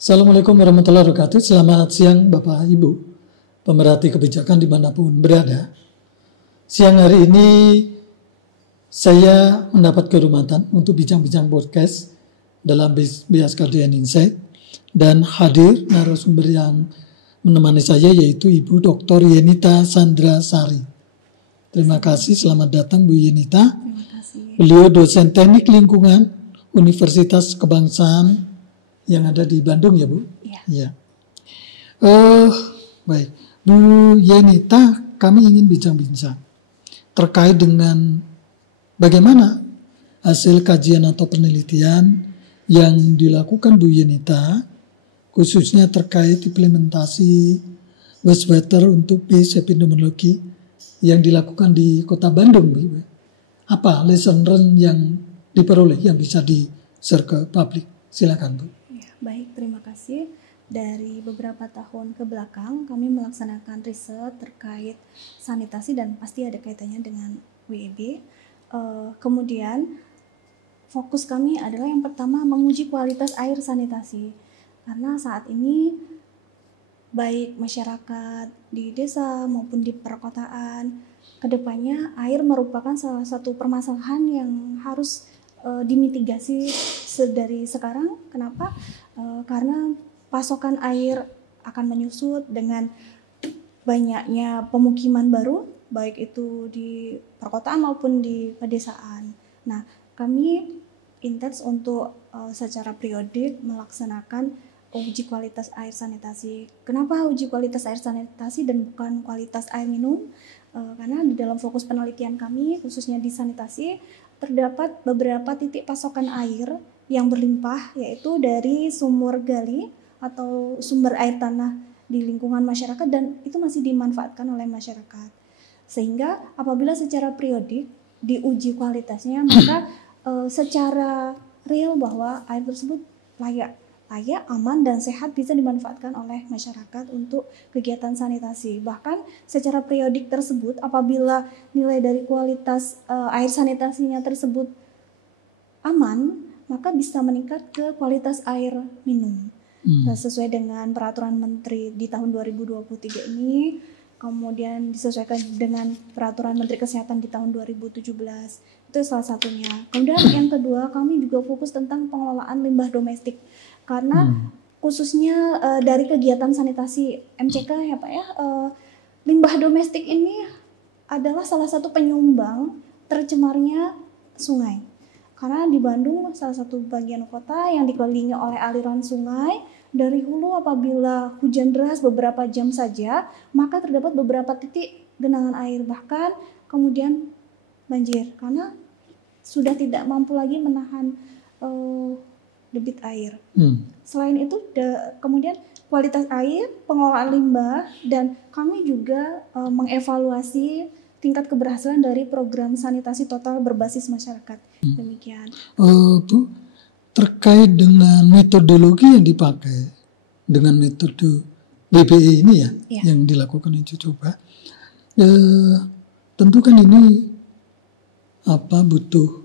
Assalamualaikum warahmatullahi wabarakatuh. Selamat siang Bapak Ibu, pemerhati kebijakan dimanapun berada. Siang hari ini saya mendapat kehormatan untuk bincang-bincang podcast dalam BSKDN Insight dan hadir narasumber yang menemani saya yaitu Ibu Dr. Yenita Sandra Sari. Terima kasih, selamat datang Bu Yenita. Terima kasih. Beliau dosen teknik lingkungan Universitas Kebangsaan yang ada di Bandung ya Bu? Iya. Ya. Baik, Bu Yenita, kami ingin bincang-bincang terkait dengan bagaimana hasil kajian atau penelitian yang dilakukan Bu Yenita, khususnya terkait implementasi wastewater untuk base epidemiologi yang dilakukan di Kota Bandung. Bu. Apa lesson learned yang diperoleh yang bisa di-share ke publik? Silakan Bu. Baik, terima kasih. Dari beberapa tahun ke belakang, kami melaksanakan riset terkait sanitasi dan pasti ada kaitannya dengan WEB. Kemudian, fokus kami adalah yang pertama menguji kualitas air sanitasi. Karena saat ini, baik masyarakat di desa maupun di perkotaan, kedepannya air merupakan salah satu permasalahan yang harus dimitigasi dari sekarang. Kenapa? Karena pasokan air akan menyusut dengan banyaknya pemukiman baru, baik itu di perkotaan maupun di pedesaan. Nah, kami intens untuk secara periodik melaksanakan uji kualitas air sanitasi. Kenapa uji kualitas air sanitasi dan bukan kualitas air minum? Karena di dalam fokus penelitian kami, khususnya di sanitasi, terdapat beberapa titik pasokan air yang berlimpah, yaitu dari sumur gali atau sumber air tanah di lingkungan masyarakat, dan itu masih dimanfaatkan oleh masyarakat. Sehingga apabila secara periodik diuji kualitasnya, maka secara real bahwa air tersebut layak, aman, dan sehat bisa dimanfaatkan oleh masyarakat untuk kegiatan sanitasi. Bahkan secara periodik tersebut, apabila nilai dari kualitas air sanitasinya tersebut aman, maka bisa meningkat ke kualitas air minum. Sesuai dengan peraturan Menteri di tahun 2023 ini, kemudian disesuaikan dengan peraturan Menteri Kesehatan di tahun 2017. Itu salah satunya. Kemudian yang kedua, kami juga fokus tentang pengelolaan limbah domestik. Karena khususnya dari kegiatan sanitasi MCK ya Pak ya, limbah domestik ini adalah salah satu penyumbang tercemarnya sungai. Karena di Bandung salah satu bagian kota yang dikelilingi oleh aliran sungai, dari hulu apabila hujan deras beberapa jam saja, maka terdapat beberapa titik genangan air, bahkan kemudian banjir karena sudah tidak mampu lagi menahan debit air. Selain itu kemudian kualitas air, pengelolaan limbah, dan kami juga mengevaluasi tingkat keberhasilan dari program sanitasi total berbasis masyarakat. Demikian. Bu, terkait dengan metodologi yang dipakai dengan metode BBE ini ya, yang dilakukan uji coba, tentu kan ini butuh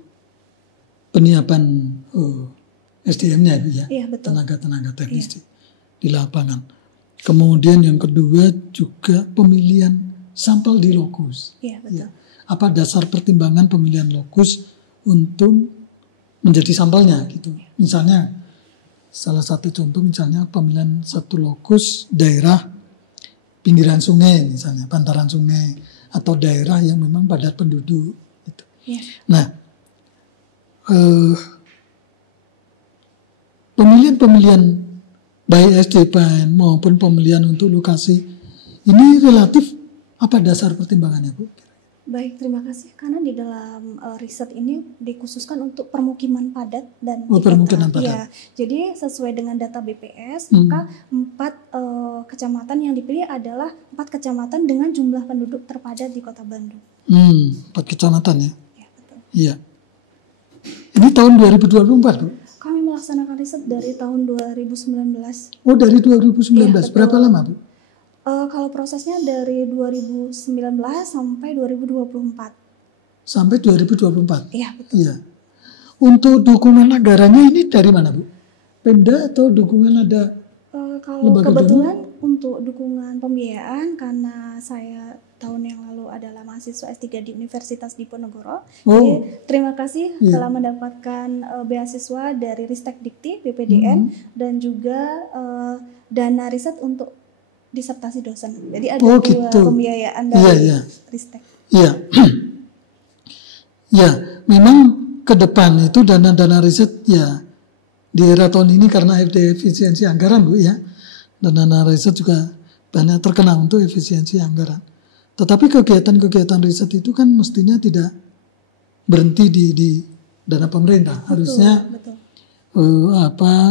penyiapan SDM-nya ya, tenaga-tenaga teknis di lapangan. Kemudian yang kedua juga pemilihan sampel di lokus. Iya, betul. Apa dasar pertimbangan pemilihan lokus untuk menjadi sampelnya gitu. Misalnya salah satu contoh misalnya pemilihan satu lokus daerah pinggiran sungai misalnya, bantaran sungai atau daerah yang memang padat penduduk gitu. Nah, pemilihan baik SDPN maupun pemilihan untuk lokasi ini relatif apa dasar pertimbangannya Bu? Baik, terima kasih. Karena di dalam riset ini dikhususkan untuk permukiman padat dan permukiman padat. Ya, jadi sesuai dengan data BPS, maka 4 kecamatan yang dipilih adalah 4 kecamatan dengan jumlah penduduk terpadat di Kota Bandung. 4 kecamatan ya? Ya, betul. Iya. Ini tahun 2024 Bu? Kami melaksanakan riset dari tahun 2019. Oh, dari 2019. Berapa lama Bu? Kalau prosesnya dari 2019 sampai 2024. Sampai 2024? Iya, betul. Iya. Untuk dukungan anggarannya ini dari mana Bu? Pemda atau dukungan ada Kalau lembaga kebetulan untuk dukungan pembiayaan, karena saya tahun yang lalu adalah mahasiswa S3 di Universitas Diponegoro. Jadi terima kasih telah mendapatkan beasiswa dari Ristek Dikti BPDN dan juga dana riset untuk disertasi dosen. Jadi ada dua pembiayaan dari Ristek. Iya. Ya, memang ke depan itu dana-dana riset ya di era tahun ini karena efisiensi anggaran Bu ya. Dana riset juga banyak terkenal untuk efisiensi anggaran. Tetapi kegiatan-kegiatan riset itu kan mestinya tidak berhenti di dana pemerintah. Harusnya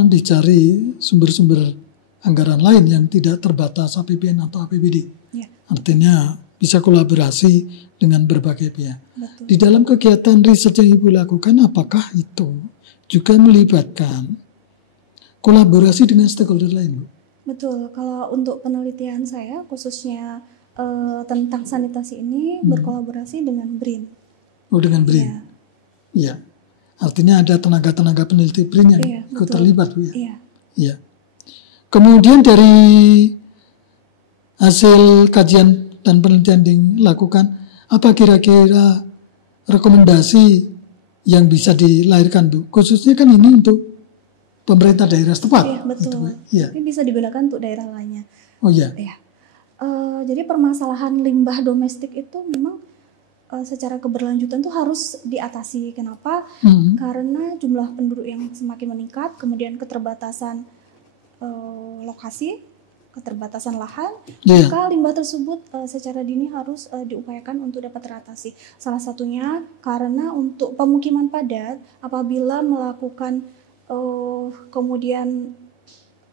dicari sumber-sumber anggaran lain yang tidak terbatas APBN atau APBD. Ya. Artinya bisa kolaborasi dengan berbagai pihak. Di dalam kegiatan riset yang Ibu lakukan, apakah itu juga melibatkan kolaborasi dengan stakeholder lain, Bu? Betul, kalau untuk penelitian saya khususnya tentang sanitasi ini berkolaborasi dengan BRIN. Oh, dengan BRIN. Ya. Iya. Artinya ada tenaga-tenaga peneliti BRIN yang ikut terlibat, Bu ya. Iya. Iya. Kemudian dari hasil kajian dan penelitian yang dilakukan, apa kira-kira rekomendasi yang bisa dilahirkan, Bu? Khususnya kan ini untuk pemerintah daerah setempat. Iya, betul. Iya. Ini bisa digunakan untuk daerah lainnya. Oh iya. Iya. Jadi permasalahan limbah domestik itu memang secara keberlanjutan tuh harus diatasi. Kenapa? Karena jumlah penduduk yang semakin meningkat, kemudian keterbatasan lokasi, keterbatasan lahan, maka limbah tersebut secara dini harus diupayakan untuk dapat teratasi. Salah satunya karena untuk pemukiman padat, apabila melakukan kemudian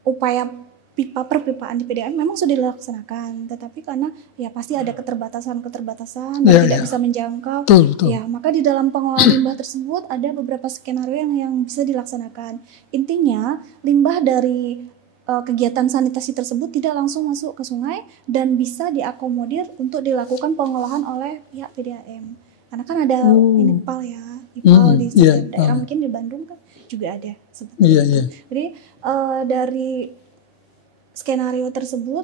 upaya pipa perpipaan di PDAM memang sudah dilaksanakan, tetapi karena ya pasti ada keterbatasan dan tidak bisa menjangkau, ya maka di dalam pengelolaan limbah tersebut ada beberapa skenario yang bisa dilaksanakan. Intinya limbah dari kegiatan sanitasi tersebut tidak langsung masuk ke sungai dan bisa diakomodir untuk dilakukan pengolahan oleh pihak PDAM. Karena kan ada ini IPAL di daerah mungkin di Bandung kan juga ada seperti itu. Jadi dari skenario tersebut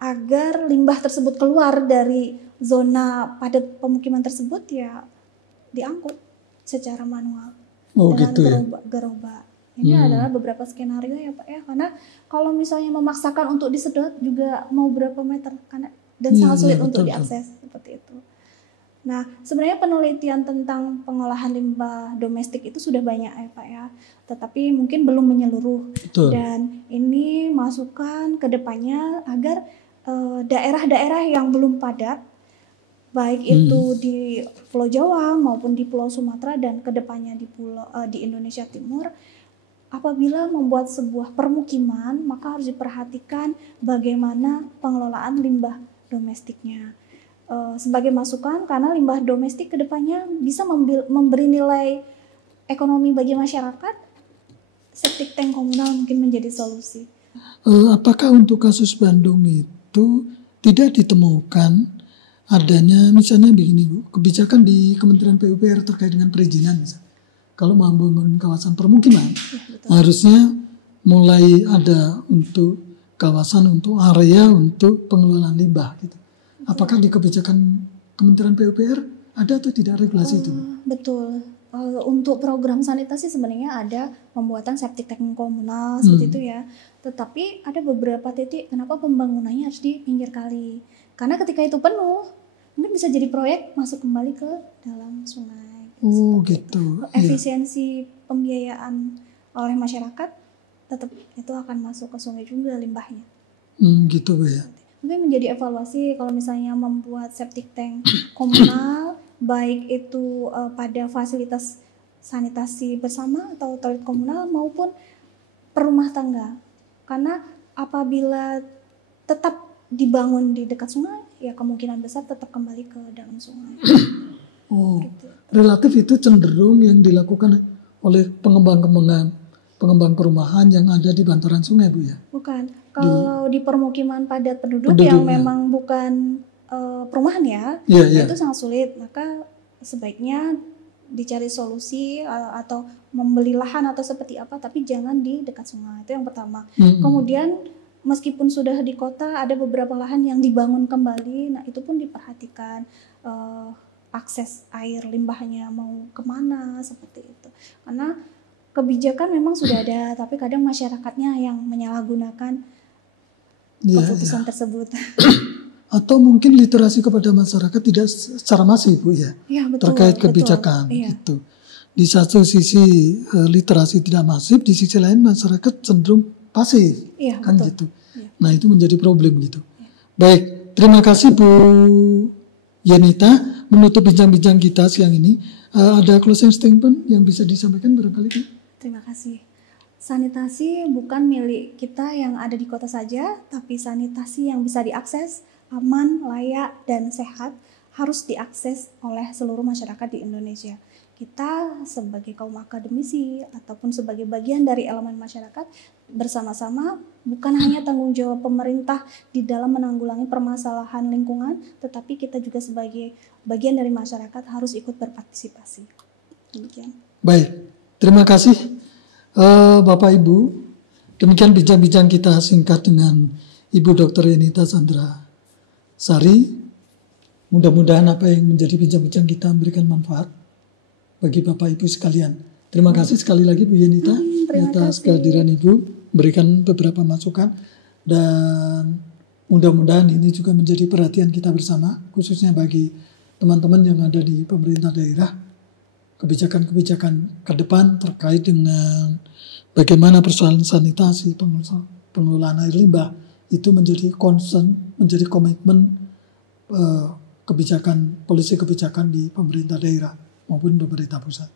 agar limbah tersebut keluar dari zona padat pemukiman tersebut ya diangkut secara manual dengan gerobak. Ini adalah beberapa skenario ya Pak ya, karena kalau misalnya memaksakan untuk disedot juga mau berapa meter dan sangat sulit untuk diakses seperti itu. Nah, sebenarnya penelitian tentang pengolahan limbah domestik itu sudah banyak ya Pak ya, tetapi mungkin belum menyeluruh. Dan ini masukan ke depannya agar daerah-daerah yang belum padat, baik itu di Pulau Jawa maupun di Pulau Sumatera dan ke depannya di Indonesia Timur, apabila membuat sebuah permukiman, maka harus diperhatikan bagaimana pengelolaan limbah domestiknya. Sebagai masukan, karena limbah domestik kedepannya bisa memberi nilai ekonomi bagi masyarakat, septic tank komunal mungkin menjadi solusi. Apakah untuk kasus Bandung itu tidak ditemukan adanya misalnya begini Bu, kebijakan di Kementerian PUPR terkait dengan perizinan misalnya. Kalau mau membangun kawasan permukiman, harusnya mulai ada untuk kawasan untuk area untuk pengelolaan limbah gitu. Apakah di kebijakan Kementerian PUPR ada atau tidak regulasi itu? Betul. Untuk program sanitasi sebenarnya ada pembuatan septic tank komunal seperti itu ya. Tetapi ada beberapa titik kenapa pembangunannya harus di pinggir kali. Karena ketika itu penuh, mungkin bisa jadi proyek masuk kembali ke dalam sungai. Gitu. Efisiensi pembiayaan oleh masyarakat tetap itu akan masuk ke sungai juga limbahnya. Gitu Bu ya. Mungkin menjadi evaluasi kalau misalnya membuat septic tank komunal, baik itu pada fasilitas sanitasi bersama atau toilet komunal maupun perumah tangga. Karena apabila tetap dibangun di dekat sungai, ya kemungkinan besar tetap kembali ke dalam sungai. Gitu. Relatif itu cenderung yang dilakukan oleh pengembang perumahan yang ada di bantaran sungai Bu ya? Bukan. Kalau di permukiman padat penduduk yang memang bukan perumahan itu sangat sulit. Maka sebaiknya dicari solusi atau membeli lahan atau seperti apa, tapi jangan di dekat sungai. Itu yang pertama. Kemudian meskipun sudah di kota ada beberapa lahan yang dibangun kembali. Nah, itu pun diperhatikan akses air limbahnya mau kemana seperti itu. Karena kebijakan memang sudah ada, tapi kadang masyarakatnya yang menyalahgunakan keputusan tersebut. Atau mungkin literasi kepada masyarakat tidak secara masif, Bu, ya, betul, terkait kebijakan itu. Di satu sisi literasi tidak masif, di sisi lain masyarakat cenderung pasif, kan betul. Gitu. Nah, itu menjadi problem gitu. Baik, terima kasih Bu Yenita menutup bincang-bincang kita siang ini. Ada closing statement yang bisa disampaikan barangkali? Terima kasih. Sanitasi bukan milik kita yang ada di kota saja, tapi sanitasi yang bisa diakses, aman, layak, dan sehat harus diakses oleh seluruh masyarakat di Indonesia. Kita sebagai kaum akademisi ataupun sebagai bagian dari elemen masyarakat bersama-sama bukan hanya tanggung jawab pemerintah di dalam menanggulangi permasalahan lingkungan, tetapi kita juga sebagai bagian dari masyarakat harus ikut berpartisipasi. Demikian. Baik, terima kasih Bapak Ibu. Demikian bincang-bincang kita singkat dengan Ibu Dr. Yenita Sandra Sari. Mudah-mudahan apa yang menjadi bincang-bincang kita memberikan manfaat bagi Bapak Ibu sekalian. Terima kasih sekali lagi Bu Yenita atas kehadiran Ibu, memberikan beberapa masukan, dan mudah-mudahan ini juga menjadi perhatian kita bersama, khususnya bagi teman-teman yang ada di pemerintah daerah, kebijakan-kebijakan ke depan terkait dengan bagaimana persoalan sanitasi, pengelolaan air limbah itu menjadi concern, menjadi komitmen kebijakan, polisi kebijakan di pemerintah daerah maupun pemerintah pusat.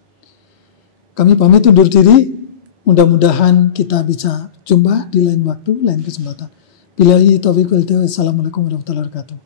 Kami pamit undur diri, mudah-mudahan kita bisa jumpa di lain waktu, lain kesempatan. Billahi taufiq wal hidayah. Assalamualaikum warahmatullahi wabarakatuh.